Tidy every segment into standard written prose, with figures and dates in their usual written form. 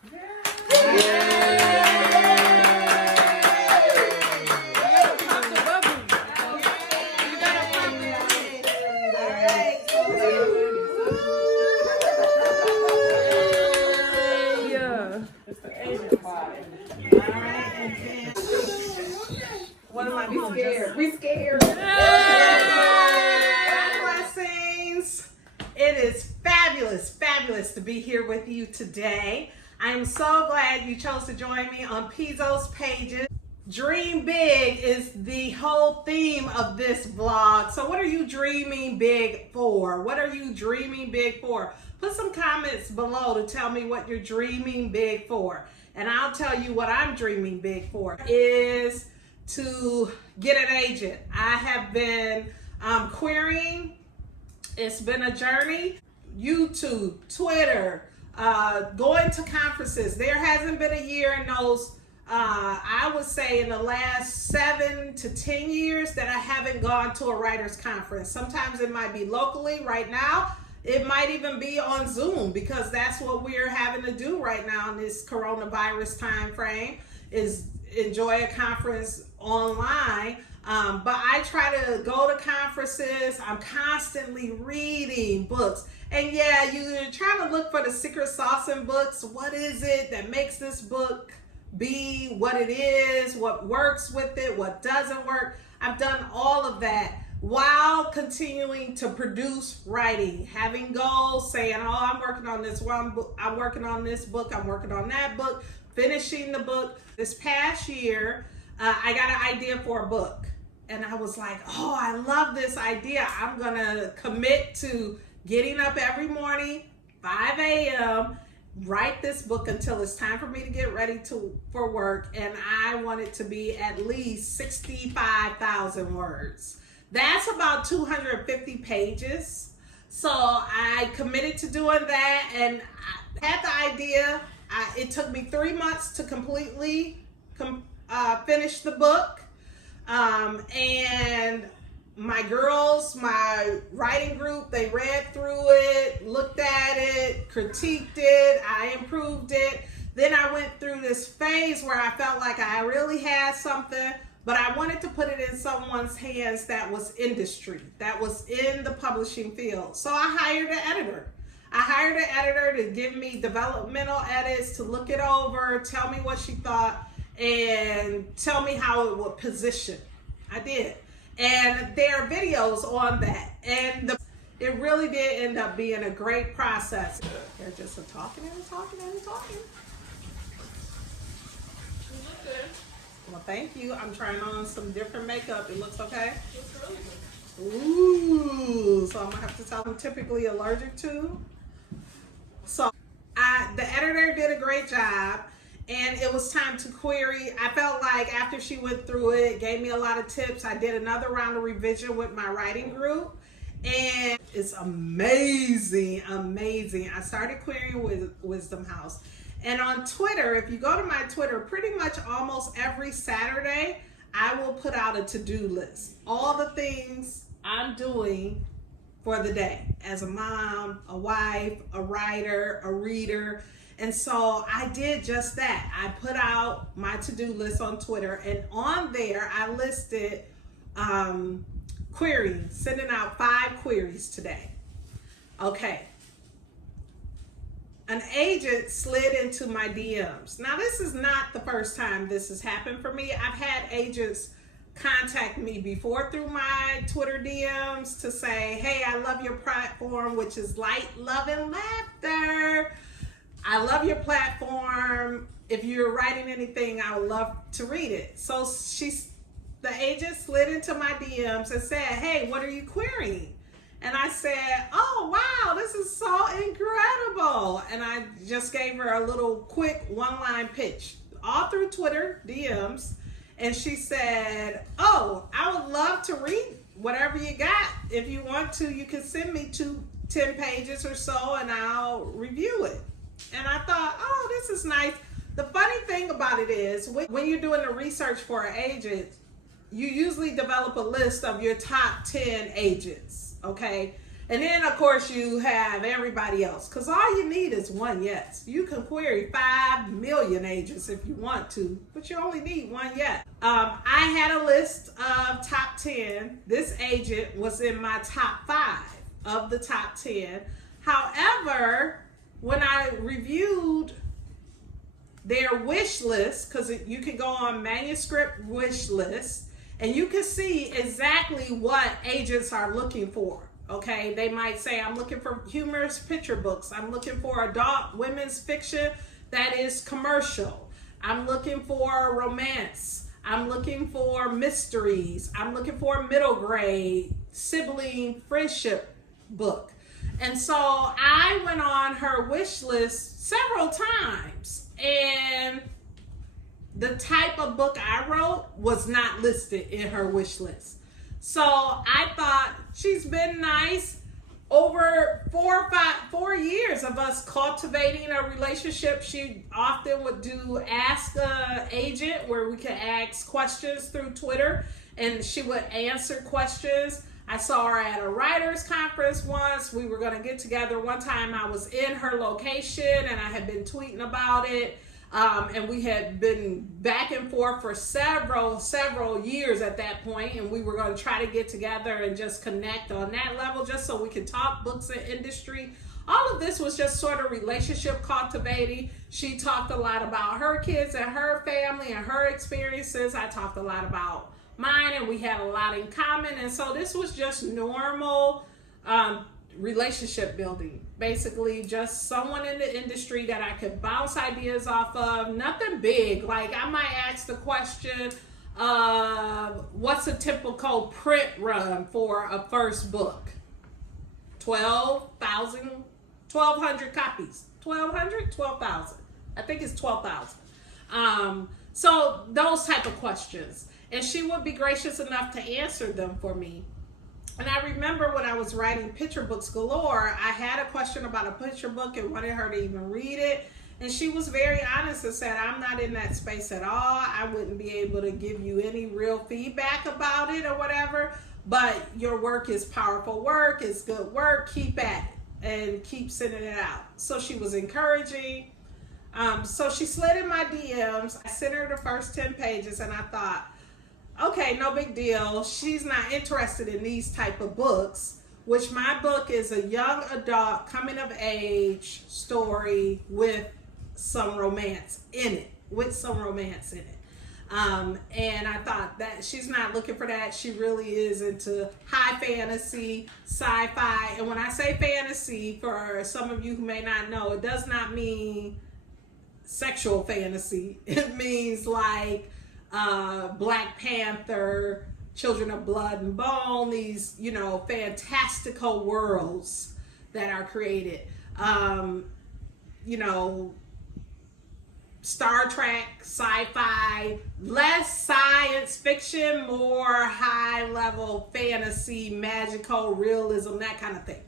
What am I doing? We scared. Blessings. It is fabulous to be here with you today. I am so glad you chose to join me on Pizzo's Pages. Dream big is the whole theme of this vlog. So what are you dreaming big for? What are you dreaming big for? Put some comments below to tell me what you're dreaming big for. And I'll tell you what I'm dreaming big for is to get an agent. I have been querying. It's been a journey. YouTube, Twitter, going to conferences. There hasn't been a year in those, I would say in the last 7 to 10 years that I haven't gone to a writer's conference. Sometimes it might be locally. Right now, it might even be on Zoom because that's what we're having to do right now in this coronavirus time frame is enjoy a conference online. But I try to go to conferences. I'm constantly reading books. And yeah, you're trying to look for the secret sauce in books. What is it that makes this book be what it is? What works with it? What doesn't work? I've done all of that while continuing to produce writing, having goals, saying, oh, I'm working on this one book, I'm working on this book, I'm working on that book, finishing the book. This past year, I got an idea for a book. And I was like, oh, I love this idea. I'm gonna commit to getting up every morning, 5 a.m., write this book until it's time for me to get ready for work. And I want it to be at least 65,000 words. That's about 250 pages. So I committed to doing that and I had the idea. It took me 3 months to completely finish the book. And my girls, my writing group, they read through it, looked at it, critiqued it, I improved it. Then I went through this phase where I felt like I really had something, but I wanted to put it in someone's hands that was industry, that was in the publishing field. So I hired an editor. I hired an editor to give me developmental edits, to look it over, tell me what she thought, and tell me how it would position. I did. And there are videos on that. And it really did end up being a great process. They're just talking and talking and talking. Well, thank you. I'm trying on some different makeup. It looks okay? It looks really good. Ooh, so I'm gonna have to tell them I'm typically allergic to. So the editor did a great job. And it was time to query. I felt like after she went through it, gave me a lot of tips. I did another round of revision with my writing group. And it's amazing. I started querying with Wisdom House. And on Twitter, if you go to my Twitter, pretty much almost every Saturday, I will put out a to-do list. All the things I'm doing for the day as a mom, a wife, a writer, a reader. And so I did just that. I put out my to-do list on Twitter, and on there I listed querying, sending out 5 queries today. Okay. An agent slid into my DMs. Now this is not the first time this has happened for me. I've had agents contact me before through my Twitter DMs to say, hey, I love your platform, which is Light, Love, and Laughter. I love your platform. If you're writing anything, I would love to read it. So the agent slid into my DMs and said, hey, what are you querying? And I said, oh, wow, this is so incredible. And I just gave her a little quick one-line pitch all through Twitter DMs. And she said, oh, I would love to read whatever you got. If you want to, you can send me 10 pages or so and I'll review it. And I thought, oh, this is nice. The funny thing about it is when you're doing the research for an agent, you usually develop a list of your top 10 agents, okay? And then, of course, you have everybody else. Because all you need is one yes. You can query 5 million agents if you want to, but you only need one yes. I had a list of top 10. This agent was in my top 5 of the top 10. However, when I reviewed their wish list, because you can go on manuscript wish list, and you can see exactly what agents are looking for. Okay, they might say, I'm looking for humorous picture books. I'm looking for adult women's fiction that is commercial. I'm looking for romance. I'm looking for mysteries. I'm looking for a middle grade sibling friendship book. And so I went on her wish list several times, and the type of book I wrote was not listed in her wish list. So I thought, she's been nice. Over 4 years of us cultivating a relationship, she often would do Ask a Agent, where we could ask questions through Twitter, and she would answer questions. I saw her at a writer's conference once. We were going to get together. One time I was in her location, and I had been tweeting about it. And we had been back and forth for several years at that point, and we were going to try to get together and just connect on that level, just so we could talk books and industry. All of this was just sort of relationship cultivating. She talked a lot about her kids and her family and her experiences. I talked a lot about mine, and we had a lot in common. And so this was just normal relationship building. Basically, just someone in the industry that I could bounce ideas off of. Nothing big. Like, I might ask the question, what's a typical print run for a first book? 1,200 copies. 1,200? 12,000. I think it's 12,000. So those type of questions. And she would be gracious enough to answer them for me. And I remember when I was writing Picture Books Galore, I had a question about a picture book and wanted her to even read it. And she was very honest and said, I'm not in that space at all. I wouldn't be able to give you any real feedback about it or whatever. But your work is powerful work. It's good work. Keep at it and keep sending it out. So she was encouraging. So she slid in my DMs. I sent her the first 10 pages, and I thought, okay, no big deal. She's not interested in these type of books, which my book is a young adult coming of age story with some romance in it. And I thought that she's not looking for that. She really is into high fantasy, sci-fi. And when I say fantasy, for some of you who may not know, it does not mean sexual fantasy. It means like Black Panther, Children of Blood and Bone, these, fantastical worlds that are created. Star Trek, sci-fi, less science fiction, more high-level fantasy, magical realism, that kind of thing.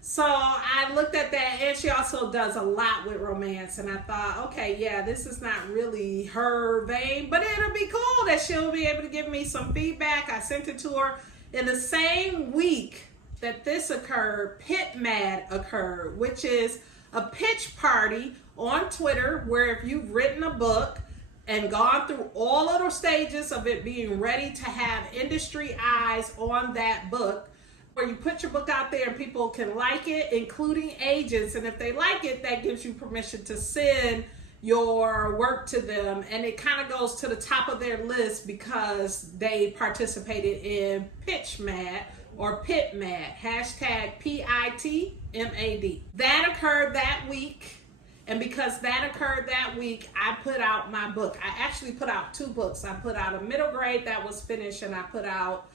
So I looked at that, and she also does a lot with romance, and I thought, okay, yeah, this is not really her vein, but it'll be cool that she'll be able to give me some feedback. I sent it to her. In the same week that this occurred, Pit Mad occurred, which is a pitch party on Twitter where if you've written a book and gone through all of the stages of it being ready to have industry eyes on that book, where you put your book out there and people can like it, including agents, and if they like it, that gives you permission to send your work to them, and it kind of goes to the top of their list because they participated in Pitch Mad or Pit Mad, hashtag PITMAD. That occurred that week, and because that occurred that week, I put out my book. I actually put out 2 books. I put out a middle grade that was finished, and I put out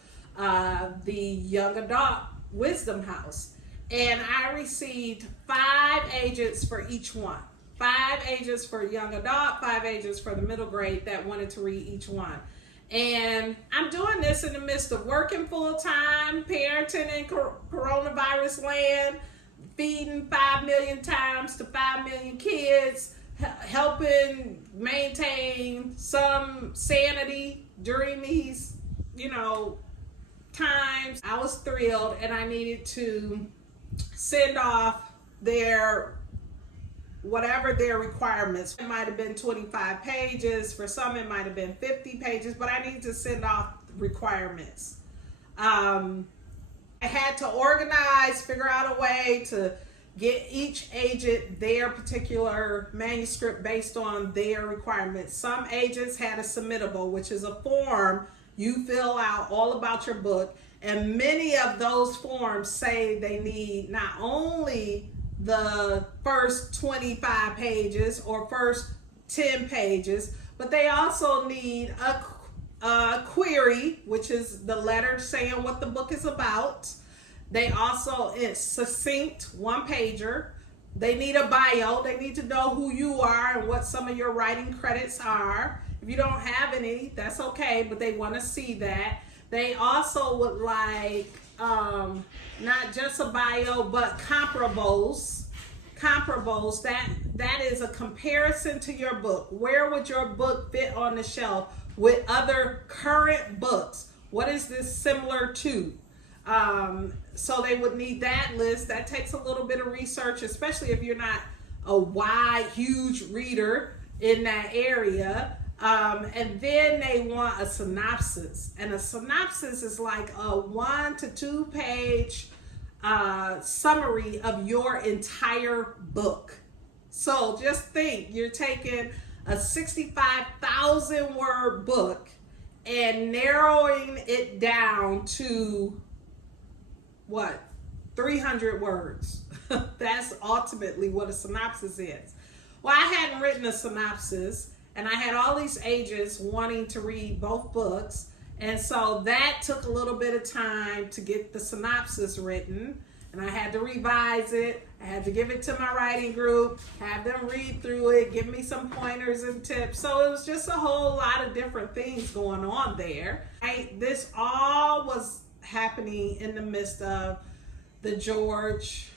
the young adult Wisdom House, and I received 5 agents for each one. 5 agents for young adult, 5 agents for the middle grade that wanted to read each one. And I'm doing this in the midst of working full-time, parenting in coronavirus land, feeding 5 million times to 5 million kids, helping maintain some sanity during these, times I was thrilled and I needed to send off their whatever their requirements. It might have been 25 pages. For some, it might have been 50 pages, but I need to send off requirements. I had to organize, figure out a way to get each agent their particular manuscript based on their requirements. Some agents had a submittable, which is a form you fill out all about your book. And many of those forms say they need not only the first 25 pages or first 10 pages, but they also need a query, which is the letter saying what the book is about. They also, it's succinct, one pager. They need a bio. They need to know who you are and what some of your writing credits are. If you don't have any, that's okay, but they want to see that. They also would like not just a bio, but comparables. Comparables, that is a comparison to your book. Where would your book fit on the shelf with other current books? What is this similar to? So they would need that list. That takes a little bit of research, especially if you're not a wide, huge reader in that area. And then they want a synopsis. And a synopsis is like a 1 to 2 page summary of your entire book. So just think, you're taking a 65,000 word book and narrowing it down to what? 300 words. That's ultimately what a synopsis is. Well, I hadn't written a synopsis, and I had all these agents wanting to read both books. And so that took a little bit of time to get the synopsis written. And I had to revise it. I had to give it to my writing group, have them read through it, give me some pointers and tips. So it was just a whole lot of different things going on there. This all was happening in the midst of the George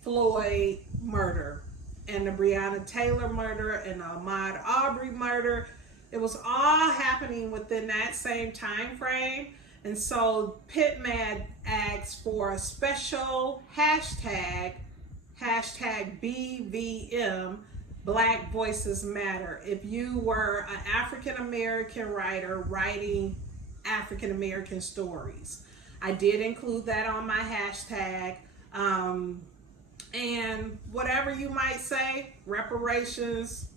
Floyd murder and the Breonna Taylor murder and the Ahmaud Arbery murder. It was all happening within that same time frame. And so PitMad asked for a special hashtag BVM, Black Voices Matter. If you were an African American writer writing African American stories, I did include that on my hashtag. And whatever you might say, reparations,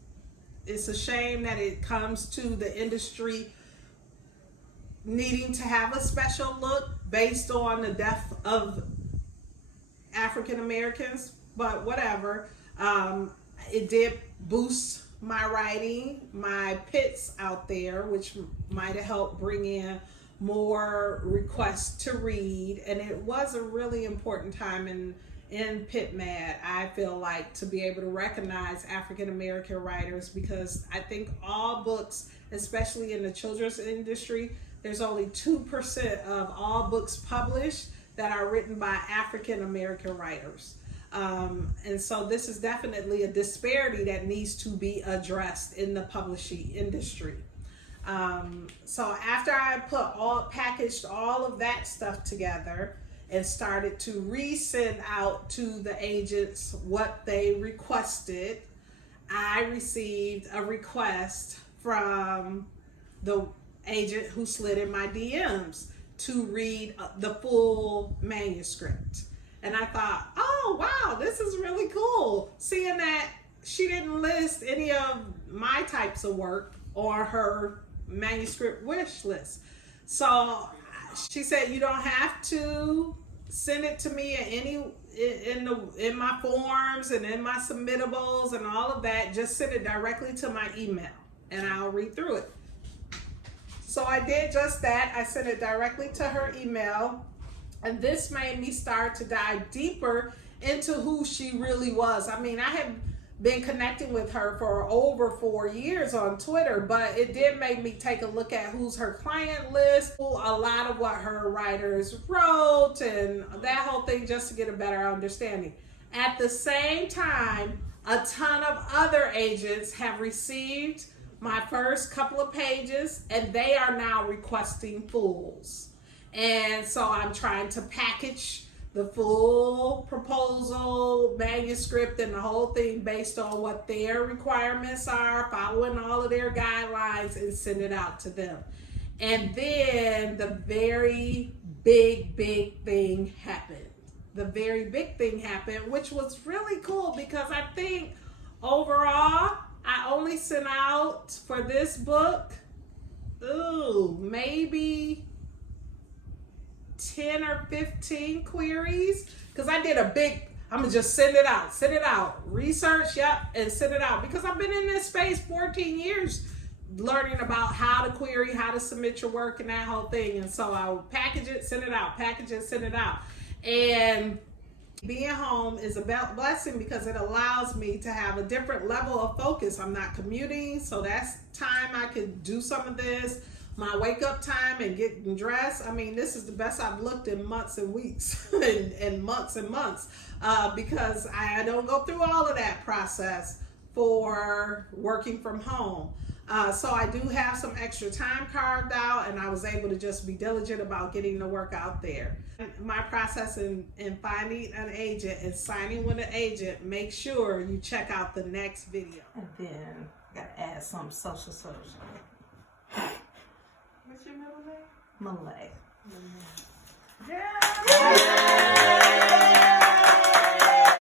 it's a shame that it comes to the industry needing to have a special look based on the death of African Americans, but whatever. It did boost my writing, my pits out there, which might have helped bring in more requests to read. And it was a really important time in PitMad, I feel like, to be able to recognize African American writers, because I think all books, especially in the children's industry, there's only 2% of all books published that are written by African American writers. And so this is definitely a disparity that needs to be addressed in the publishing industry. So after I packaged all of that stuff together and started to resend out to the agents what they requested, I received a request from the agent who slid in my DMs to read the full manuscript. And I thought, oh wow, this is really cool, seeing that she didn't list any of my types of work on her manuscript wish list. So she said, you don't have to send it to me in my forms and in my submittables and all of that. Just send it directly to my email and I'll read through it. So I did just that. I sent it directly to her email, and this made me start to dive deeper into who she really was. I mean, I had been connecting with her for over 4 years on Twitter, but it did make me take a look at who's her client list, a lot of what her writers wrote, and that whole thing, just to get a better understanding. At the same time, a ton of other agents have received my first couple of pages, and they are now requesting fulls. And so I'm trying to package the full proposal, manuscript, and the whole thing based on what their requirements are, following all of their guidelines, and send it out to them. And then the very big thing happened. The very big thing happened, which was really cool because I think overall, I only sent out for this book, maybe 10 or 15 queries, because I did I'm gonna just send it out, research, and send it out, because I've been in this space 14 years learning about how to query, how to submit your work, and that whole thing. And so I would package it, send it out, package it, send it out. And being home is a blessing because it allows me to have a different level of focus. I'm not commuting, so that's time I could do some of this. My wake up time and getting dressed. I mean, this is the best I've looked in months and weeks and months and months, because I don't go through all of that process for working from home. So I do have some extra time carved out, and I was able to just be diligent about getting the work out there. My process in finding an agent and signing with an agent, make sure you check out the next video. And then I gotta add some social. What's your middle name? Malay. Yeah.